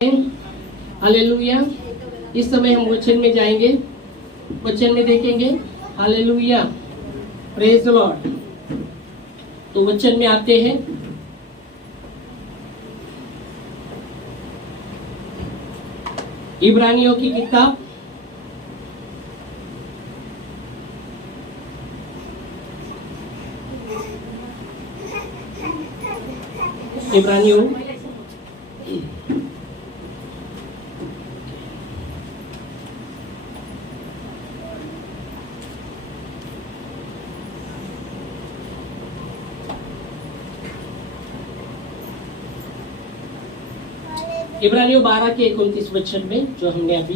Hallelujah. इस समय हम वचन में जाएंगे, वचन में देखेंगे। Hallelujah, praise the Lord. तो वचन में आते हैं। इब्रानियों की किताब इब्रानियों इब्रानियों 12 के 29 वचन में जो हमने अभी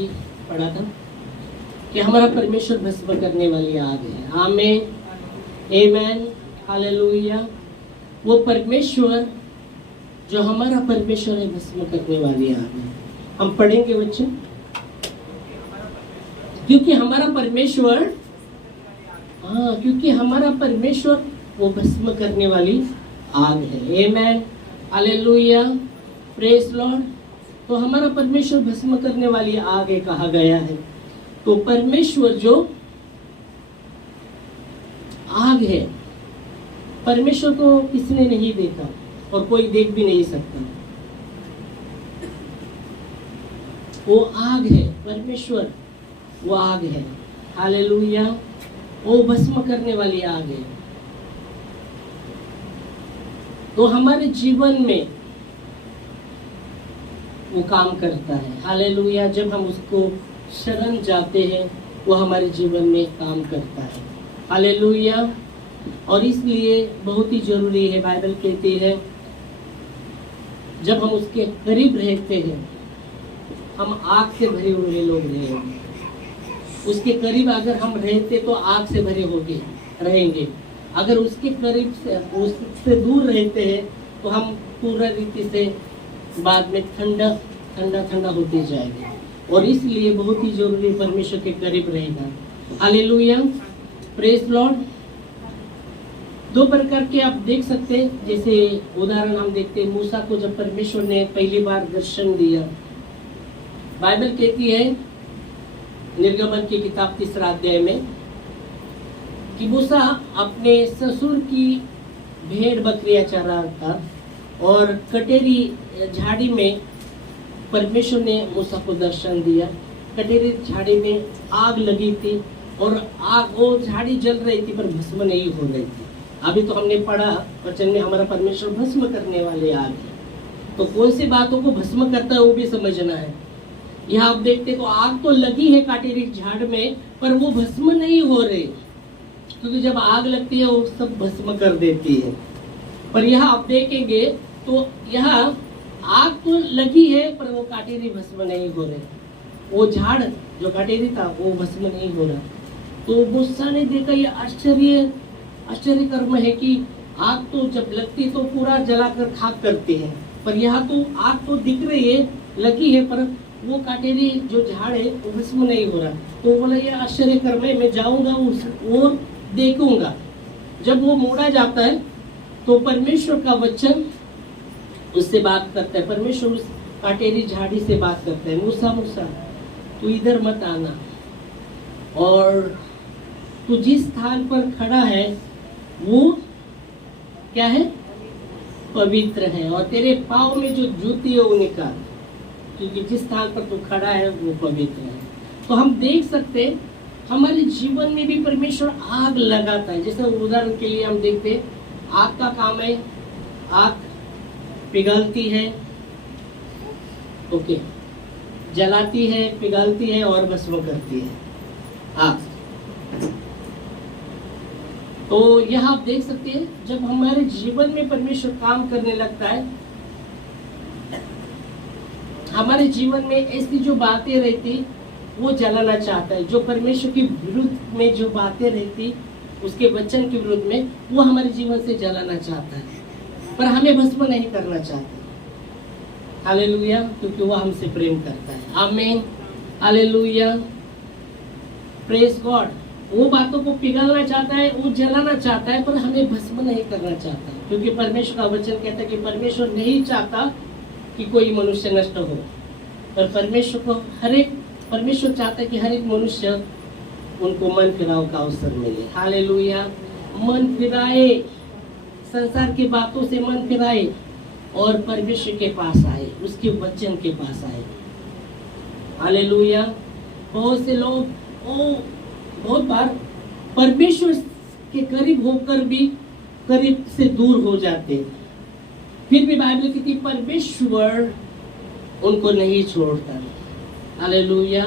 पढ़ा था कि हमारा परमेश्वर भस्म करने वाली आग है। आमीन, आमेन, हालेलुया। वो परमेश्वर जो हमारा परमेश्वर है भस्म करने वाली आग है। हम पढ़ेंगे वचन, क्योंकि हमारा परमेश्वर वो भस्म करने वाली आग है। आमेन, हालेलुया, प्रेज लॉर्ड। तो हमारा परमेश्वर भस्म करने वाली आग है कहा गया है। तो परमेश्वर जो आग है, परमेश्वर को किसने नहीं देखा और कोई देख भी नहीं सकता। वो आग है, परमेश्वर वो आग है। हालेलुया, वो भस्म करने वाली आग है। तो हमारे जीवन में वो काम करता है। हालेलुया, जब हम उसको शरण जाते हैं वो हमारे जीवन में काम करता है। हालेलुया। और इसलिए बहुत ही जरूरी है, बाइबल कहती है जब हम उसके करीब रहते हैं हम आग से भरे हुए लोग रहेंगे। उसके करीब अगर हम रहते तो आग से भरे होके रहेंगे। अगर उसके करीब से उससे दूर रहते हैं तो हम पूरा रीति से बाद में ठंडा होते जाएंगे। और इसलिए बहुत ही जरूरी परमेश्वर के करीब रहेगा। Hallelujah, praise Lord. दो प्रकार के आप देख सकते हैं। जैसे उदाहरण हम देखते हैं, मूसा को जब परमेश्वर ने पहली बार दर्शन दिया, बाइबल कहती है निर्गमन की किताब 3 अध्याय में कि मूसा अपने ससुर की भेड़ बकरियां चरा था और कटेरी झाड़ी में परमेश्वर ने मूसा को दर्शन दिया। कटेरी झाड़ी में आग लगी थी और आग वो झाड़ी जल रही थी पर भस्म नहीं हो रही थी। अभी तो हमने पढ़ा वचन में हमारा परमेश्वर भस्म करने वाले आग है। तो कौन सी बातों को भस्म करता है वो भी समझना है। यहाँ आप देखते तो आग तो लगी है कटेरी झाड़ में पर वो भस्म नहीं हो रही, क्योंकि जब आग लगती है वो सब भस्म कर देती है। पर यहाँ आप देखेंगे तो यहाँ आग तो लगी है पर वो काटेरी भस्म नहीं हो रहे। वो झाड़ जो काटेरी था वो भस्म नहीं हो रहा। तो मूसा ने देखा ये आश्चर्य कर्म है कि आग तो जब लगती तो पूरा जलाकर खाक करती है, पर यहाँ तो आग तो दिख रही है, लगी है, पर वो काटेरी जो झाड़ है वो भस्म नहीं हो रहा। तो बोला ये आश्चर्य कर्म है, मैं जाऊंगा और देखूंगा। जब वो मोड़ा जाता है तो परमेश्वर का वचन उससे बात करता है। परमेश्वर उस काटेरी झाड़ी से बात करता है, मूसा मूसा तू इधर मत आना, और तू जिस स्थान पर खड़ा है वो क्या है, पवित्र है, और तेरे पाँव में जो जूती है वो निकाल, क्योंकि जिस स्थान पर तू खड़ा है वो पवित्र है। तो हम देख सकते हमारे जीवन में भी परमेश्वर आग लगाता है। जैसे उदाहरण के लिए हम देखते हैं, आग का काम है, आग पिघलती है, ओके, जलाती है, पिघलती है और भस्म करती है आग। तो यह आप देख सकते हैं जब हमारे जीवन में परमेश्वर काम करने लगता है, हमारे जीवन में ऐसी जो बातें रहती वो जलाना चाहता है। जो परमेश्वर के विरुद्ध में जो बातें रहती, उसके वचन के विरुद्ध में, वो हमारे जीवन से जलाना चाहता है, पर हमें भस्म नहीं करना चाहता। हालेलुया, क्योंकि वो हमसे प्रेम करता है। आमीन, हालेलुया, प्रेज गॉड। वो बातों को पिघलना चाहता है, वो जलाना चाहता है, पर हमें भस्म नहीं करना चाहता, क्योंकि परमेश्वर का वचन कहता है कि परमेश्वर नहीं चाहता कि कोई मनुष्य नष्ट हो, पर परमेश्वर चाहता है कि हर एक मनुष्य उनको मन फिराव का अवसर मिले। हालेलुया। मन फिराए, संसार की बातों से मन फिराए और परमेश्वर के पास आए, उसके वचन के पास आए। हालेलुया। बहुत से लोग बहुत बार परमेश्वर के करीब होकर भी करीब से दूर हो जाते, फिर भी बाइबल कहती परमेश्वर उनको नहीं छोड़ता। हालेलुया।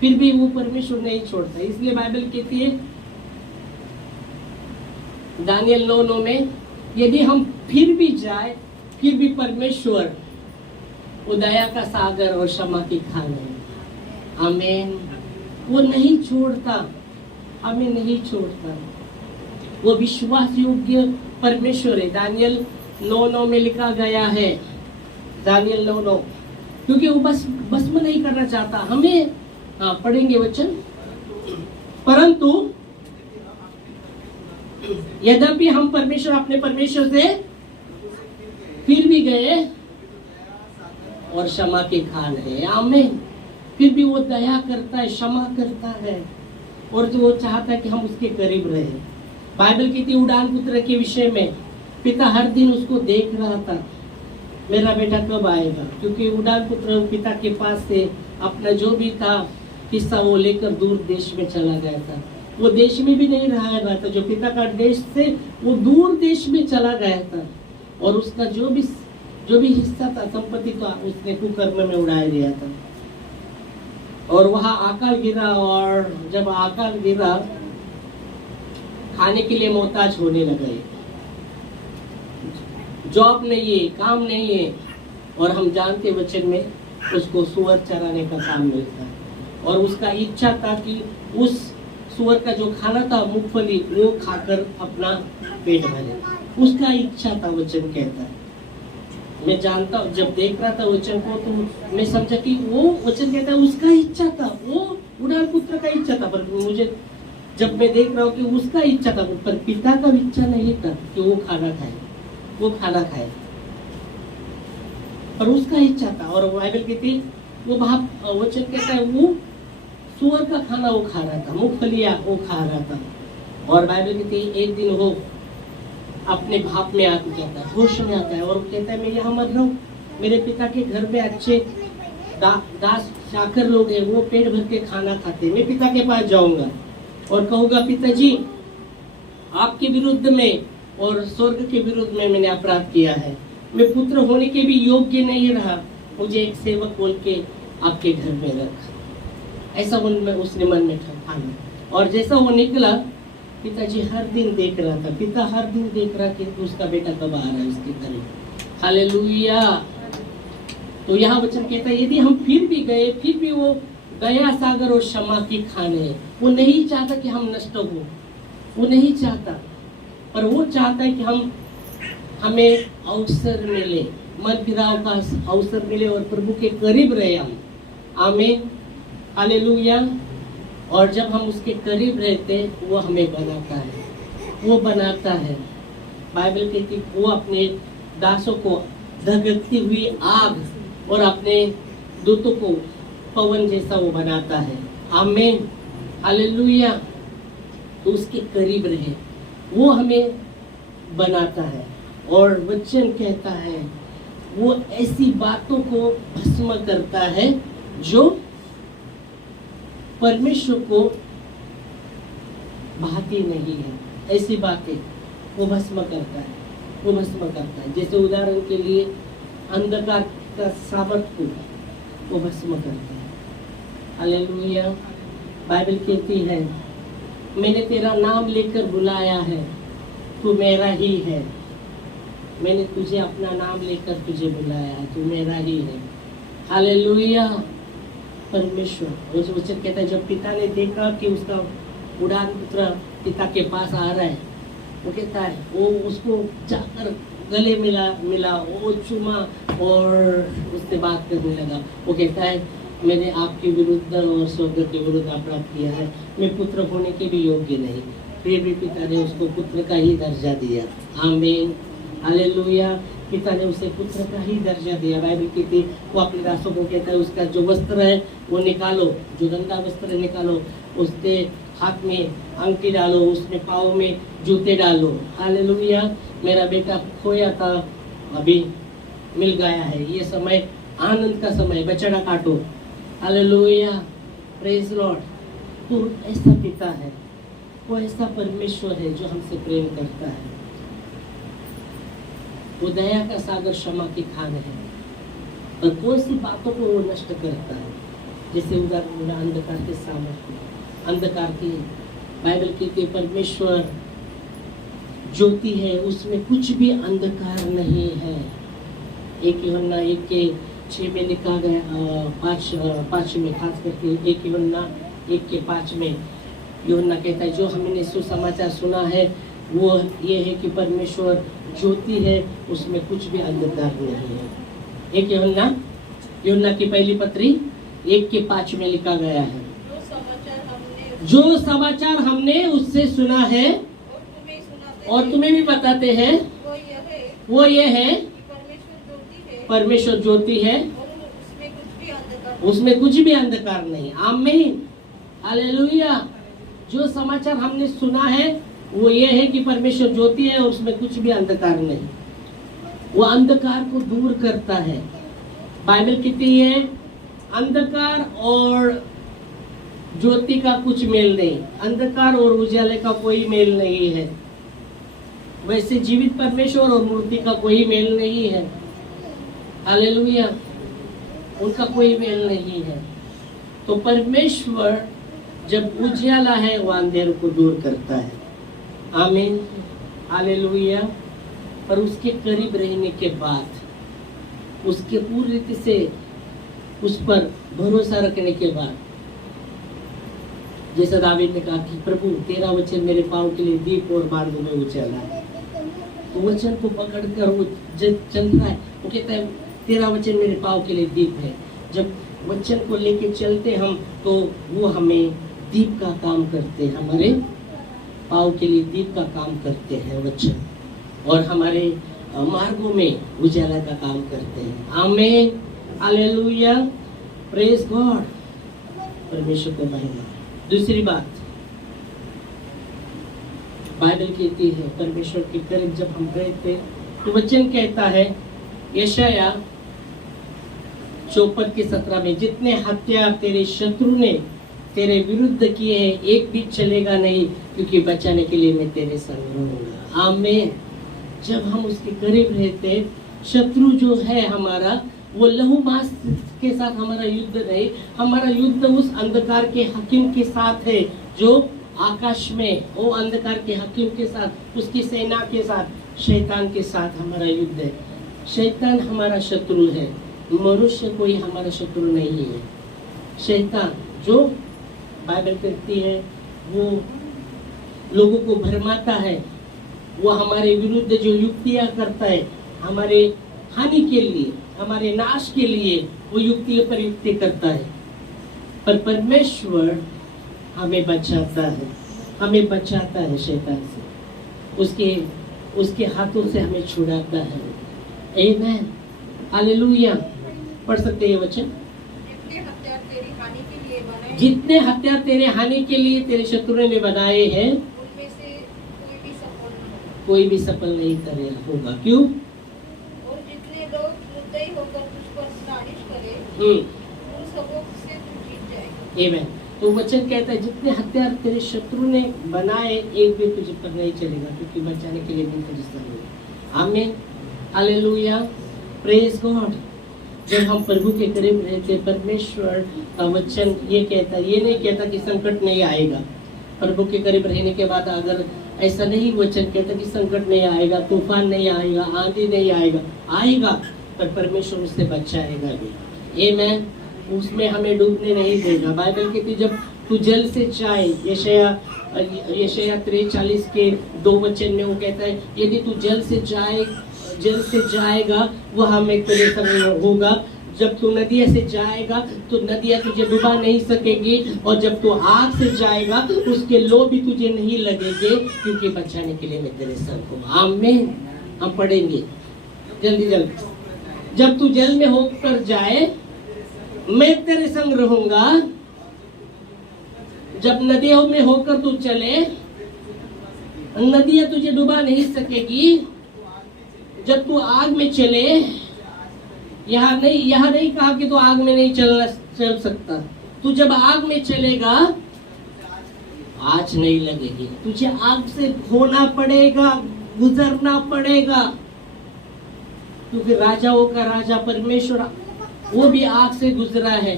फिर भी वो परमेश्वर नहीं छोड़ता। इसलिए बाइबल कहती है दानियल 9:9 में, यदि हम फिर भी जाए फिर भी परमेश्वर वो दया का सागर और क्षमा की खान है। आमीन। वो नहीं छोड़ता, हमें नहीं छोड़ता। वो विश्वास योग्य परमेश्वर है। दानियल 9:9 में लिखा गया है, दानियल 9:9, क्योंकि वो बस भस्म नहीं करना चाहता हमें। पढ़ेंगे वचन। परंतु यद्यपि हम अपने परमेश्वर से फिर भी गए और क्षमा के खान है। आमीन। फिर भी वो दया करता है, क्षमा करता है और जो वो चाहता है कि हम उसके करीब रहे। बाइबल कहती उड़ान पुत्र के विषय में पिता हर दिन उसको देख रहा था, मेरा बेटा कब आएगा, क्योंकि उड़ान पुत्र पिता के पास से अपना जो भी था हिस्सा वो लेकर दूर देश में चला गया था। वो देश में भी नहीं रहा था, जो पिता का देश से वो दूर देश में चला गया था और उसका जो भी हिस्सा था, संपत्ति था, उसने कुकर्म में उड़ा दिया था। और वहां आकाल गिरा और जब आकाल गिरा खाने के लिए मोहताज होने लगे। जॉब नहीं है, काम नहीं है, और हम जानते वचन में उसको सुअर चराने का काम मिलता है। और उसका इच्छा था कि उस सुअर का जो खाना था मूंगफली वो खाकर अपना पेट भरे। उसका इच्छा था, वचन कहता है। मैं जानता हूँ, जब देख रहा था वचन को तो मैं समझा कि वो वचन कहता है उसका इच्छा था, वो उड़ान पुत्र का इच्छा था। पर मुझे जब मैं देख रहा हूँ कि उसका इच्छा था, पर पिता का इच्छा नहीं था कि वो खाना खाए, पर उसका इच्छा था। और बाइबल कहती वो वचन कहता है वो सुअर का खाना वो खा रहा था, मूंगफलियां वो खा रहा था। और बाइबल कहती एक दिन वो अपने भाप में आके जाता है, होश में आता है और कहता है मैं यहाँ मर रहा हूँ, मेरे पिता के घर में अच्छे दास चाकर लोग हैं, वो पेट भर के खाना खाते, मैं पिता के पास जाऊंगा और कहूंगा पिताजी आपके विरुद्ध में और स्वर्ग के विरुद्ध में मैंने अपराध किया है, मैं पुत्र होने के भी योग्य नहीं रहा, मुझे एक सेवक बोल के आपके घर में रखा। ऐसा उसने मन में ठाना। और जैसा वो निकला, पिताजी हर दिन देख रहा था, पिता हर दिन देख रहा कि उसका बेटा कब आ रहा है उसके करीब। हालेलुया। तो यहाँ वचन कहता है यदि हम फिर भी गए, फिर भी वो दया सागर और क्षमा की खाने। वो नहीं चाहता कि हम नष्ट हो, वो नहीं चाहता, पर वो चाहता है कि हमें अवसर मिले, मन फिराव का अवसर मिले और प्रभु के करीब रहे हम। आमीन। हालेलुया। और जब हम उसके करीब रहते वो हमें बनाता है, वो बनाता है। बाइबल कहती वो अपने दासों को धधकती हुई आग और अपने दूतों को पवन जैसा वो बनाता है। आमीन। हालेलुया। तो उसके करीब रहे, वो हमें बनाता है। और वचन कहता है वो ऐसी बातों को भस्म करता है जो परमेश्वर को भाती नहीं है, ऐसी बातें वो भस्म करता है, वो भस्म करता है। जैसे उदाहरण के लिए अंधकार का सामर्थ को वो भस्म करता है। हालेलुया। बाइबल कहती है मैंने तेरा नाम लेकर बुलाया है, तू मेरा ही है, मैंने तुझे अपना नाम लेकर तुझे बुलाया है, तू मेरा ही है। हालेलुया। परमेश्वर उस वचन कहता है जब पिता ने देखा कि उसका उड़ान पुत्र पिता के पास आ रहा है, वो कहता है वो उसको जाकर गले मिला, वो चूमा और उससे बात करने लगा। वो कहता है मैंने आपके विरुद्ध और स्वर्ग के विरुद्ध अपराध किया है, मैं पुत्र होने के भी योग्य नहीं, फिर भी पिता ने उसको पुत्र का ही दर्जा दिया। आमीन। हालेलुया। पिता ने उसे पुत्र का ही दर्जा दिया। बाइबल कहती है वो अपने दासों को कहता है उसका जो वस्त्र है वो निकालो, जो गंदा वस्त्र है निकालो, उसके हाथ में अंगूठी डालो, उसमें पाँव में जूते डालो। हालेलुया। मेरा बेटा खोया था, अभी मिल गया है। ये समय आनंद का समय, बछड़ा काटो। Hallelujah, praise Lord. तो ऐसा पिता है, वो ऐसा परमेश्वर है जो हमसे प्रेम करता है। वो दया का सागर, क्षमा की खान है। और कौन सी बातों को वो नष्ट करता है, जैसे उदाहरण अंधकार के सामर्थ्य, अंधकार की बाइबल की परमेश्वर ज्योति है, उसमें कुछ भी अंधकार नहीं है। 1 यूहन्ना 1:6 में लिखा गया, 5 में खास करके 1 यूहन्ना 1:5 में यूहन्ना कहता है जो हमने सुसमाचार सुना है वो ये है कि परमेश्वर ज्योति है, उसमें कुछ भी अंधकार नहीं है। 1 यूहन्ना की पहली पत्री 1:5 में लिखा गया है, जो समाचार हमने उससे सुना है और तुम्हें भी बताते हैं, वो ये है परमेश्वर ज्योति है, उसमें कुछ भी अंधकार नहीं। आमीन, हालेलुया। जो समाचार हमने सुना है वो ये है कि परमेश्वर ज्योति है और उसमें कुछ भी अंधकार नहीं। वो अंधकार को दूर करता है। बाइबल कहती है अंधकार और ज्योति का कुछ मेल नहीं, अंधकार और उजाले का कोई मेल नहीं है। वैसे जीवित परमेश्वर और मूर्ति का कोई मेल नहीं है। हालेलुया, उनका कोई मेल नहीं है। तो परमेश्वर जब उजाला है वो अंधेरे को दूर करता है। आमीन, हालेलुया। पर उसके करीब रहने के बाद, उसके पूरी रीति से उस पर भरोसा रखने के बाद, जैसा दावीद ने कहा कि प्रभु तेरा वचन मेरे पाँव के लिए दीप और मार्ग में उजाला है। तो वचन को पकड़कर वो चल रहा है। वो कहता है तेरा वचन मेरे पाँव के लिए दीप है। जब वचन को लेके चलते हम तो वो हमें दीप का काम करते हैं, हमारे पाँव के लिए दीप का काम करते हैं वचन, और हमारे मार्गों में उजाला का काम करते हैं। आमीन, हालेलुया, प्रेज गॉड, परमेश्वर को महिमा। दूसरी बात बाइबल कहती है परमेश्वर के करीब जब हम गए थे तो वचन कहता है यशाया 54:17 में, जितने हत्या तेरे शत्रु ने तेरे विरुद्ध किए हैं एक भी चलेगा नहीं, क्योंकि बचाने के लिए मैं तेरे संग रहूंगा। आमीन। जब हम उसके करीब रहते, शत्रु जो है हमारा वो लहू मांस के साथ हमारा युद्ध नहीं, हमारा युद्ध उस अंधकार के हकीम के साथ है जो आकाश में, वो अंधकार के हकीम के साथ, उसकी सेना के साथ, शैतान के साथ हमारा युद्ध है। शैतान हमारा शत्रु है, मनुष्य कोई हमारा शत्रु नहीं है। शैतान जो बाइबल कहती है वो लोगों को भरमाता है, वो हमारे विरुद्ध जो युक्तियां करता है, हमारे हानि के लिए, हमारे नाश के लिए वो युक्ति प्रयुक्ति करता है। पर परमेश्वर हमें बचाता है, हमें बचाता है शैतान से, उसके हाथों से हमें छुड़ाता है। आमीन, हालेलुया। पढ़ सकते हैं ये वचन, जितने हथियार तेरे हानि के लिए तेरे शत्रु ने बनाए हैं उनमें से कोई भी सफल नहीं करे होगा। क्यों? और जितने लोग मुद्दई होकर तुझ पर साजिश करें उन सबों से तू जीत जाएगा। आमीन। तो वचन कहता है जितने हथियार तेरे शत्रु ने बनाए एक भी तुझ पर नहीं चलेगा, क्योंकि बचाने के लिए भी तुझे संग है। आमीन, हालेलुया, प्रेज गॉड। जब हम प्रभु के करीब रहते, परमेश्वर का वचन ये कहता, ये नहीं कहता कि संकट नहीं आएगा। प्रभु के करीब रहने के बाद अगर ऐसा नहीं वचन कहता कि संकट नहीं आएगा, तूफान नहीं आएगा, आंधी नहीं आएगा, आएगा, पर परमेश्वर उससे बचाएगा भी। आमीन, उसमें हमें डूबने नहीं देगा। बाइबल कहती जब तू जल से जाए, यशाया 43:2 में वो कहता है यदि तू जल से जाएगा वो हमें तेरे संग होगा। जब तू नदिया से जाएगा तो नदियाँ तुझे डुबा नहीं सकेगी, और जब तू आग से जाएगा उसके लो भी तुझे नहीं लगेंगे, क्योंकि बचाने के लिए मैं तेरे संग हूँ। आमीन। हम पढ़ेंगे जल्दी जल्दी। जब तू जल में होकर जाए मैं तेरे संग रहूंगा। जब नदियों में होकर तू चले नदियां तुझे डुबा नहीं सकेगी। जब तू आग में चले, यहाँ नहीं कहा कि तू आग में नहीं चल सकता। तू जब आग में चलेगा आँच नहीं लगेगी। तुझे आग से होना पड़ेगा, गुजरना पड़ेगा, क्योंकि राजाओं का राजा परमेश्वर वो भी आग से गुजरा है।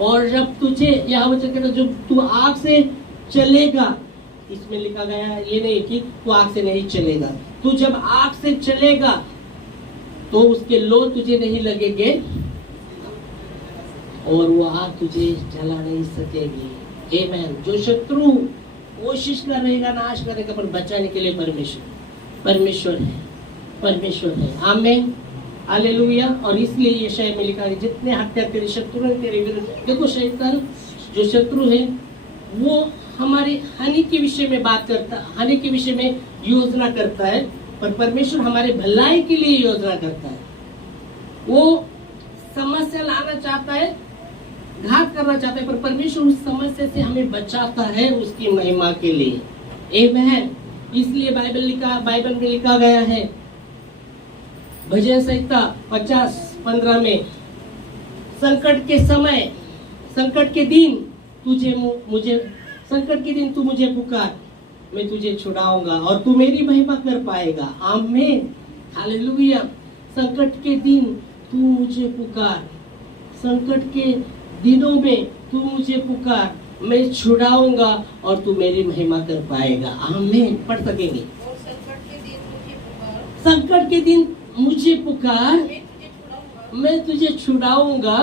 और जब तुझे यहाँ वचन कहता जब तू आग से चलेगा, इसमें लिखा गया ये नहीं कि तू आग से नहीं चलेगा। तू जब आग से चलेगा तो उसके लो तुझे नहीं लगेंगे और वो आग तुझे जला नहीं सकेगी। आमेन। जो शत्रु कोशिश करेगा नाश करेगा, पर बचाने के लिए परमेश्वर है। आमीन, हालेलुया। और इसलिए यशायाह में लिखा है जितने हत्या तेरे शत्रु हैं तेरे विरुद्ध। देखो शैतान जो शत्रु है वो हमारे हानि के विषय में बात करता, हानि के विषय में योजना करता है, पर परमेश्वर हमारे भलाई के लिए योजना करता है। वो समस्या लाना चाहता है, घात करना चाहता है, पर परमेश्वर उस समस्या से हमें बचाता है उसकी महिमा के लिए। आमीन। इसलिए बाइबल में लिखा गया है भजन संहिता 50:15 में, संकट के समय, संकट के दिन तू मुझे पुकार, मैं तुझे छुड़ाऊंगा और तू मेरी महिमा कर पाएगा। आमीन, हालेलुया। संकट के दिन तू मुझे पुकार, संकट के दिनों में तू मुझे पुकार, मैं छुड़ाऊंगा और तू मेरी महिमा कर पाएगा। आमीन। पढ़ सकेंगे। और संकट के दिन मुझे पुकार, मैं तुझे छुड़ाऊंगा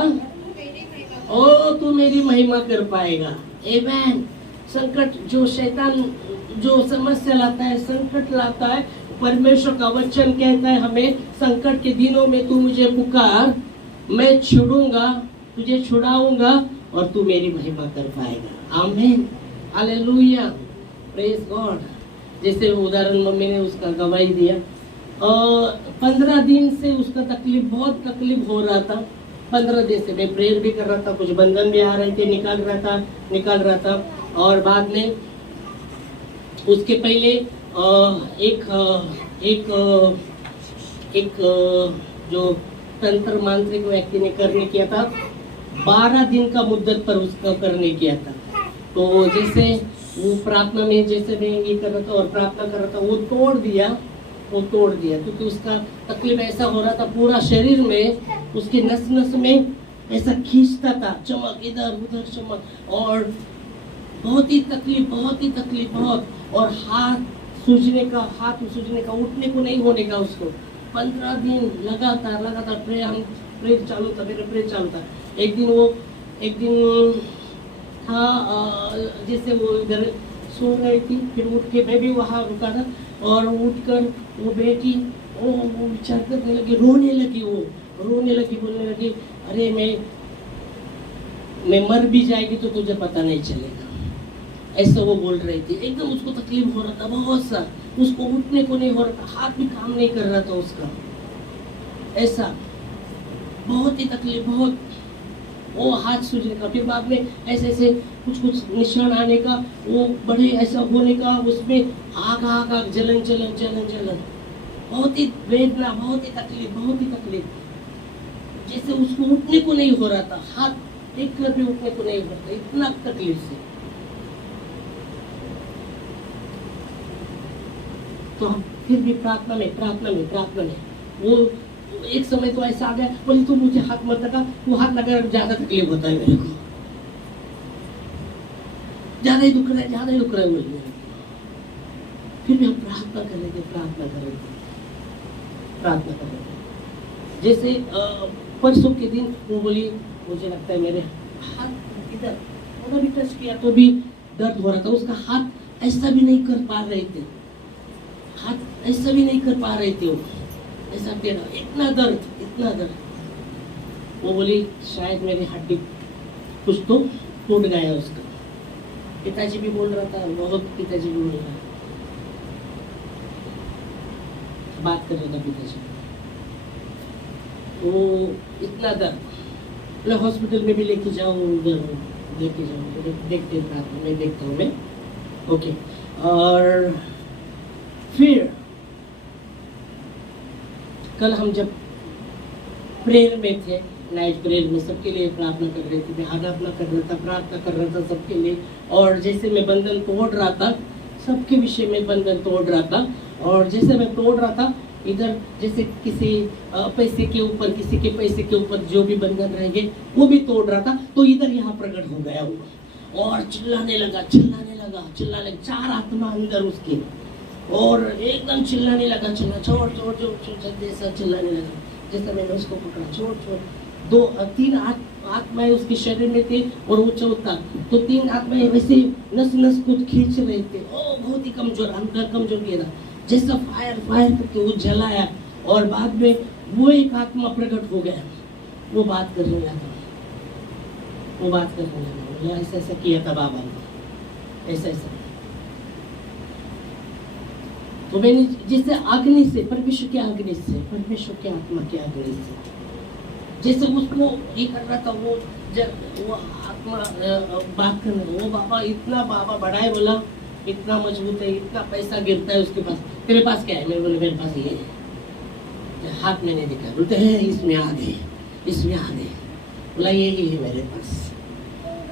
और तू मेरी महिमा कर पाएगा। आमीन। संकट जो शैतान जो समस्या लाता है, संकट लाता है, परमेश्वर का वचन कहता है हमें संकट के दिनों में तू मुझे पुकार, मैं छुड़ूंगा, तुझे छुड़ाऊंगा और तू मेरी महिमा कर पाएगा। आमीन, हालेलुया, प्रेज गॉड। जैसे उदाहरण मम्मी ने उसका गवाही दिया, 15 दिन से उसका बहुत तकलीफ हो रहा था। 15 दिन से मैं प्रेयर भी कर रहा था, कुछ बंधन भी आ रहे थे, निकाल रहा था। और बाद में उसके पहले एक जो तंत्र मांत्रिक व्यक्ति ने करने किया था, 12 दिन का मुद्दत पर उसका करने किया था। तो जैसे वो प्रार्थना में जैसे मैं ये कर रहा था और प्रार्थना कर रहा था, वो तोड़ दिया क्योंकि उसका तकलीफ ऐसा हो रहा था, पूरा शरीर में उसके नस में ऐसा खींचता था, चमक इधर उधर चमक, और बहुत ही तकलीफ, और हाथ सूजने का, उठने को नहीं होने का उसको। 15 दिन लगातार प्रेयर चालू था, मेरा प्रेयर चालू था। एक दिन था जैसे वो इधर सो रही थी, फिर उठ के मैं भी वहाँ रुका था, और उठकर वो बेटी वो विचार करने लगी, रोने लगी, बोलने लगी, अरे मैं मर भी जाएगी तो तुझे पता नहीं चलेगा। ऐसा वो बोल रही थी। एकदम उसको तकलीफ हो रहा था बहुत सा, उसको उठने को नहीं हो रहा था, हाथ भी काम नहीं कर रहा था उसका, ऐसा बहुत ही तकलीफ, बहुत वो हाथ सूजने का, फिर बाद में ऐसे कुछ निशान आने का, वो बड़े ऐसा होने का, उसमें आग जलन, बहुत ही वेदना, बहुत ही तकलीफ, जैसे उसको उठने को नहीं हो रहा था, हाथ एक कर भी उठने को नहीं हो रहा था, इतना तकलीफ से। तो हम फिर भी प्रार्थना में वो एक समय तो ऐसा आ गया, बोली तू मुझे हाथ मत लगा, वो हाथ लगा ज्यादा तकलीफ होता है मेरे को, ज्यादा ही दुख रहा है मुझे। फिर भी हम प्रार्थना कर रहे थे। जैसे परसों के दिन वो बोली, मुझे लगता है मेरे हाथ इधर भी टच किया तो भी दर्द हो रहा था। उसका हाथ ऐसा भी नहीं कर पा रहे थे, वो ऐसा टेढ़ा, इतना दर्द। वो बोली शायद मेरी हड्डी कुछ तो टूट गया उसका। पिताजी भी बोल रहा था, पिताजी भी बोल रहा था, बात कर रहा था पिताजी। वो इतना दर्द, मैं हॉस्पिटल में भी लेके जाऊँ, उधर लेके जाऊँ, देखते हैं, मैं देखता हूँ मैं। ओके, और फिर कल हम जब प्रेयर में थे, नाइट प्रेयर में सबके लिए प्रार्थना कर रहे थे, मैं आराधना कर रहा था, प्रार्थना कर रहा था सबके लिए, और जैसे मैं बंधन तोड़ रहा था, सबके विषय में बंधन तोड़ रहा था, और जैसे मैं तोड़ रहा था, इधर जैसे किसी पैसे के ऊपर, किसी के पैसे के ऊपर जो भी बंधन रहेंगे वो भी तोड़ रहा था, तो इधर यहाँ प्रकट हो गया वो, और चिल्लाने लगा, चार आत्मा अंदर उसके, और एकदम चिल्लाने लगा, छोड़, जैसा चिल्लाने लगा, जैसा मैंने उसको पकड़ा, छोड़। 2-3 आत्माएं उसके शरीर में थी, और वो चौथा, तो 3 आत्माएं वैसे नस को खींच रहे थे। ओ बहुत ही कमजोर, अंदर कमजोर गिरा, जैसा फायर करके वो जलाया, और बाद में वो एक आत्मा प्रकट हो गया, वो बात करने लगा, बोला ऐसा किया था बाबा ने, ऐसा। तो मैंने जैसे अग्नि से, परमेश्वर के अग्नि से, परमेश्वर के आत्मा के अग्नि से, जैसे उसको ये कर रहा था, वो जब वो आत्मा बात कर रहा, वो बाबा इतना बाबा बड़ा है, बोला इतना मजबूत है, इतना पैसा गिरता है उसके पास, तेरे पास क्या है? मैं बोले मेरे पास ये है, हाथ में नहीं दिखा, बोलते हैं इसमें आगे। बोला यही है मेरे पास।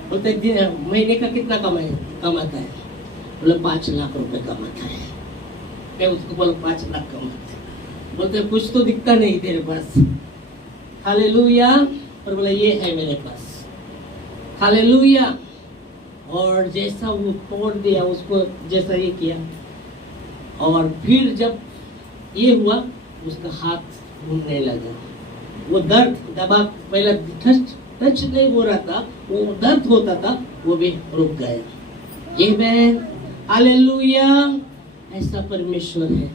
बोलते महीने का कितना कमाता है? बोला 5 लाख रुपए कमाता है। मैं उसको बोला 5 लाख कमाता है। बोलते कुछ तो दिखता नहीं तेरे पास। हालेलुया। और बोला ये है मेरे पास। हालेलुया। और जैसा वो तोड़ दिया उसको, जैसा ये किया, और फिर जब ये हुआ उसका हाथ घूमने लगा। वो दर्द दबा, पहले टच नहीं हो रहा था, वो दर्द होता था, वो भी रुक गया। आमीन। हालेलुया। ऐसा परमेश्वर है,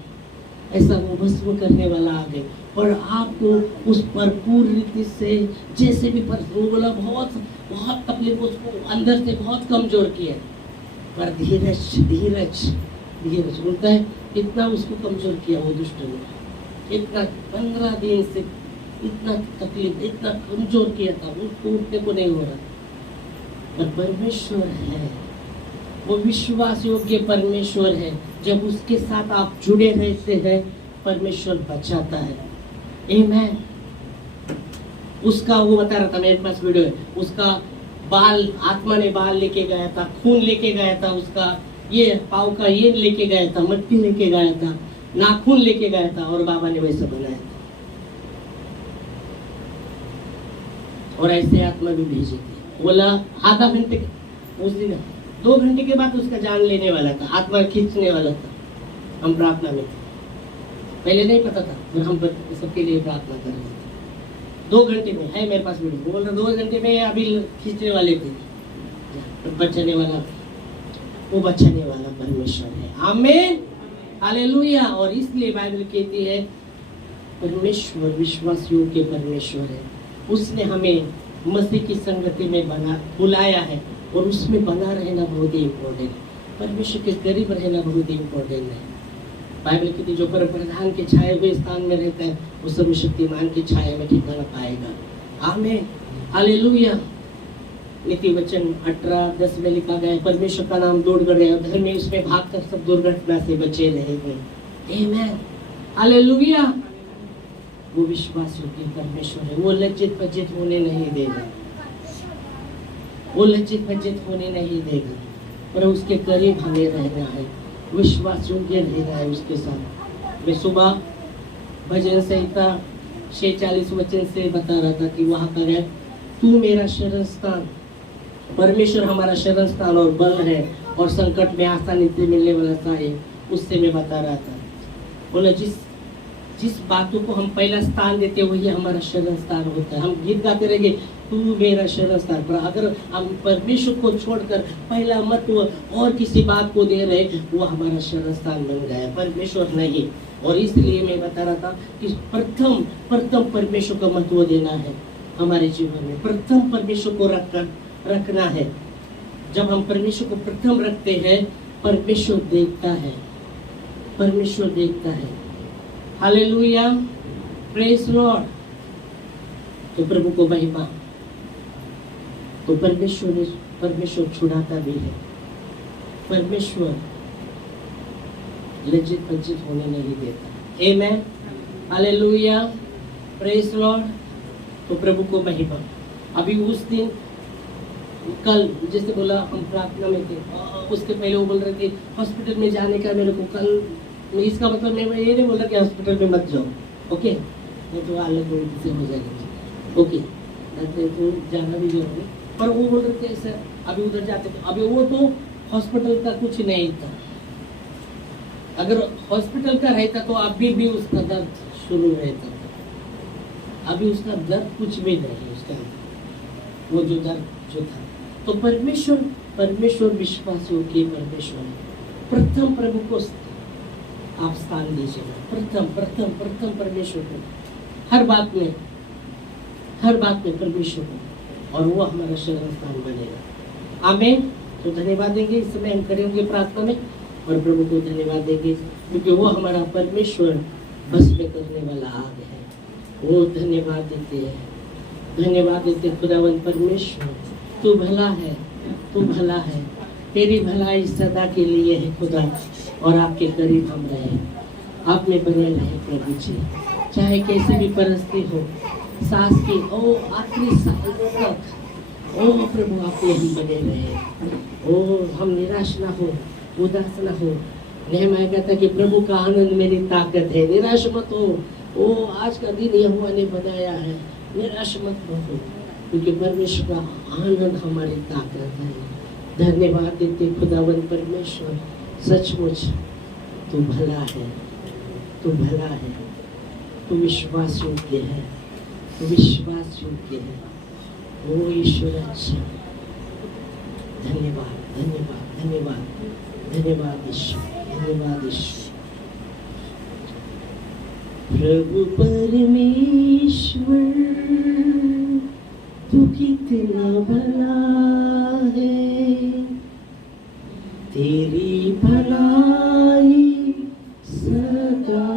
ऐसा वो भस्म करने वाला आ गए। और आपको उस पर पूरी रीति से, जैसे भी वो बोला बहुत तकलीफ, उसको अंदर से बहुत कमजोर किया, पर धीरज बोलता है, इतना उसको कमजोर किया वो दुष्ट ने, इतना 15 दिन से इतना तकलीफ, इतना कमजोर किया था, उसको उठने को नहीं हो रहा। पर परमेश्वर है, वो विश्वास योग्य परमेश्वर है। जब उसके साथ आप जुड़े रहते हैं, परमेश्वर बचाता है। आमीन। उसका वो बता रहा था, मेरे पास वीडियो है, उसका बाल, आत्मा ने बाल लेके गया था, खून लेके गया था, उसका ये पाँव का ये लेके गया था, मट्टी लेके गया था, नाखून लेके गया था, और बाबा ने वैसा बनाया था। और ऐसे आत्मा भी भेजी थी। बोला आधा घंटे, उस दिन 2 घंटे के बाद उसका जान लेने वाला था, आत्मा खींचने वाला था। हम प्रार्थना में थे, पहले नहीं पता था, और हम सबके लिए प्रार्थना कर रहे थे। 2 घंटे में है मेरे पास वीडियो। बोल रहा 2 घंटे में अभी खींचने वाले थे, बचाने वाला, वो बचाने वाला परमेश्वर है। आमीन। हालेलुया। और इसलिए बाइबल कहती है परमेश्वर विश्वास योग्य परमेश्वर है। उसने हमें मसीह की संगति में बुलाया है, और उसमें बना रहना बहुत ही इम्पोर्टेंट है। परमेश्वर के करीब रहना बहुत ही इम्पोर्टेंट है। बाइबल कहती जो परम प्रधान के छाए हुए स्थान में रहता है, वो सर्वशक्तिमान की छाया में ठिकाना पाएगा। आमीन। हालेलुया। नीति वचन 18:10 में लिखा गया है, परमेश्वर का नाम दौड़ कर गया, धर्मी उसमें भाग कर सब दुर्घटना से बचे रहेंगे। आमीन। हालेलुया। वो विश्वास योग्य परमेश्वर है। वो लज्जित पज्जित होने नहीं देगा, वो लज्जित पज्जित होने नहीं देगा, पर उसके करीब हमें रहना है, विश्वास योग्य रहना है उसके साथ। मैं सुबह भजन संहिता 46 वचन से बता रहा था कि वहाँ पर है, तू मेरा शरण स्थान, परमेश्वर हमारा शरण स्थान और बल है, और संकट में आसानी से मिलने वाला सहाय, उससे मैं बता रहा था। बोला जिस बातों को हम पहला स्थान देते हैं, वही हमारा शरण स्थान होता है। हम गीत गाते रहेंगे, तू मेरा शरण स्थान, पर अगर हम परमेश्वर को छोड़कर पहला महत्व और किसी बात को दे रहे, वो हमारा शरण स्थान बन गया, परमेश्वर नहीं। और इसलिए मैं बता रहा था कि प्रथम परमेश्वर का महत्व देना है हमारे जीवन में, प्रथम परमेश्वर को रखना है। जब हम परमेश्वर को प्रथम रखते हैं, परमेश्वर देखता है, परमेश्वर देखता है। हालेलुया। Praise Lord. तो प्रभु को महिमा। तो परमेश्वर छुड़ाता भी है। परमेश्वर लज्जित वंचित होने नहीं देता। आमेन, हालेलुया, प्रेज लॉर्ड। तो प्रभु को महिमा। अभी उस दिन कल जैसे बोला हम प्रार्थना में थे, उसके पहले वो बोल रहे थे हॉस्पिटल में जाने का मेरे को कल। इसका मतलब मैं ये नहीं बोल रहा कि हॉस्पिटल में मत जाओ, ओके, नहीं तो अलग से हो जाएगा, ओके, तो जाना भी जरूरी। पर वो बोल रहे थे सर अभी उधर जाते थे, अभी वो तो हॉस्पिटल का कुछ नहीं था। अगर हॉस्पिटल का रहता तो अभी भी उसका दर्द शुरू रहता था। अभी उसका दर्द कुछ भी नहीं, उसका वो जो दर्द जो था। तो परमेश्वर विश्वासियों के परमेश्वर है। प्रथम प्रभु को आप स्थान दीजिएगा। प्रथम परमेश्वर को हर बात में परमेश्वर को, और वो हमारा शरण स्थान बनेगा। आमीन। तो धन्यवाद देंगे, इस समय हम करेंगे प्रार्थना में और प्रभु को धन्यवाद देंगे क्योंकि वो हमारा परमेश्वर बस में करने वाला आग है। वो धन्यवाद देते खुदावन परमेश्वर, तू भला है, तेरी भलाई सदा के लिए है खुदा, और आपके करीब हम रहे, आप में बने रहे प्रभु जी। चाहे कैसी भी परिस्थिति हो, सांस की आखिरी सांस तक, प्रभु आप में हम बने रहे। हम निराश ना हो, उदास ना हो। नेहमाया कहता कि प्रभु का आनंद मेरी ताकत है, निराश मत हो। आज का दिन यहोवा ने बनाया है, निराश मत हो, क्योंकि परमेश्वर का आनंद हमारी ताकत है। धन्यवाद देते खुदावन परमेश्वर, सचमुच तू भला है, तू विश्वास योग्य है, ओ ईश्वर अच्छा। धन्यवाद ईश्वर। प्रभु परमेश्वर तू कितना भला है, तेरी भलाई सदा